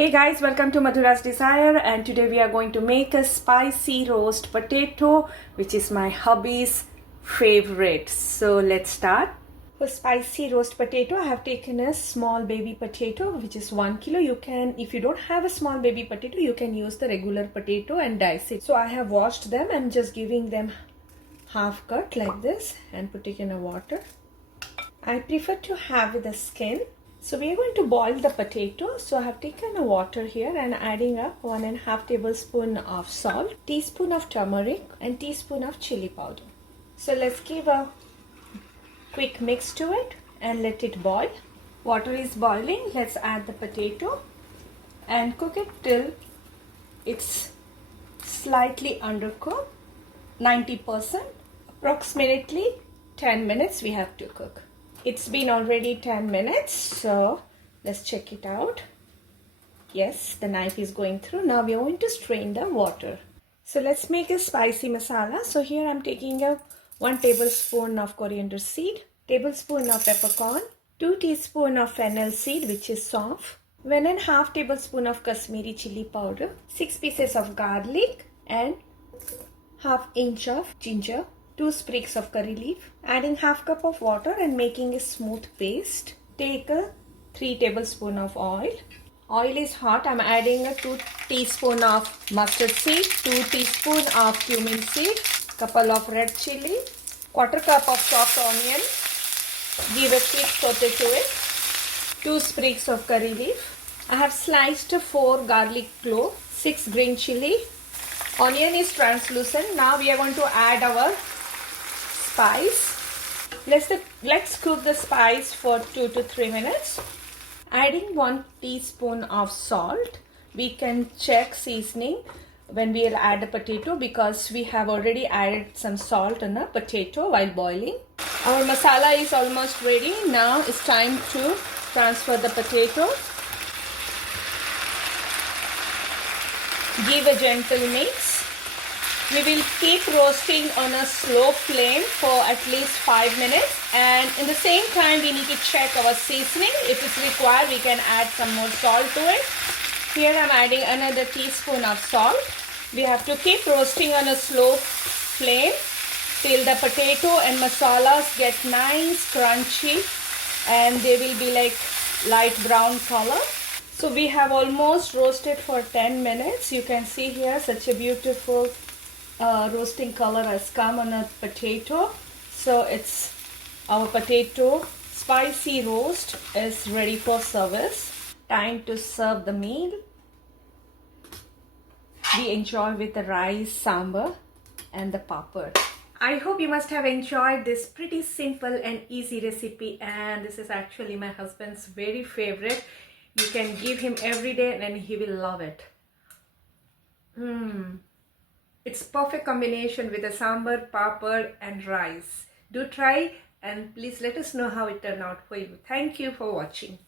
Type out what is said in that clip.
Hey guys, welcome to Madhura's Desire, and today we are going to make a spicy roast potato, which is my hubby's favorite. So let's start. For spicy roast potato, I have taken a small baby potato, which is 1 kilo. You can, if you don't have a small baby potato, you can use the regular potato and dice it. So I have washed them. I'm just giving them half cut like this and putting in a water. I prefer to have the skin. So we are going to boil the potato. So I have taken a water here and adding up 1.5 tablespoon of salt, teaspoon of turmeric and teaspoon of chili powder. So let's give a quick mix to it and let it boil. Water is boiling. Let's add the potato and cook it till it's slightly undercooked, 90%, approximately 10 minutes we have to cook. It's been already 10 minutes, so let's check it out. Yes, the knife is going through. Now we are going to strain the water. So let's make a spicy masala. So here I'm taking a 1 tablespoon of coriander seed, tablespoon of peppercorn, 2 teaspoon of fennel seed, which is soft, 1.5 tablespoon of Kashmiri chili powder, 6 pieces of garlic and ½ inch of ginger, 2 sprigs of curry leaf, adding ½ cup of water and making a smooth paste. Take a 3 tablespoon of oil. Oil is hot. I'm adding a 2 teaspoon of mustard seed, 2 teaspoon of cumin seed, couple of red chili, ¼ cup of chopped onion. Give a quick saute to it. 2 sprigs of curry leaf. I have sliced 4 garlic cloves, 6 green chili. Onion is translucent. Now we are going to add our spice. Let's cook the spice for 2 to 3 minutes. Adding 1 teaspoon of salt. We can check seasoning when we'll add the potato because we have already added some salt in the potato while boiling. Our masala is almost ready. Now it's time to transfer the potato. Give a gentle mix. We will keep roasting on a slow flame for at least 5 minutes, and in the same time we need to check our seasoning. If it's required, we can add some more salt to it. Here I'm adding another teaspoon of salt. We have to keep roasting on a slow flame till the potato and masalas get nice crunchy and they will be like light brown color. So we have almost roasted for 10 minutes. You can see here such a beautiful roasting color has come on a potato. So it's our potato spicy roast is ready for service. Time to serve the meal. We enjoy with the rice, sambar and the papad. I hope you must have enjoyed this pretty simple and easy recipe, and this is actually my husband's very favorite. You can give him every day and he will love it. It's perfect combination with a sambar, papad and rice. Do try and please let us know how it turned out for you. Thank you for watching.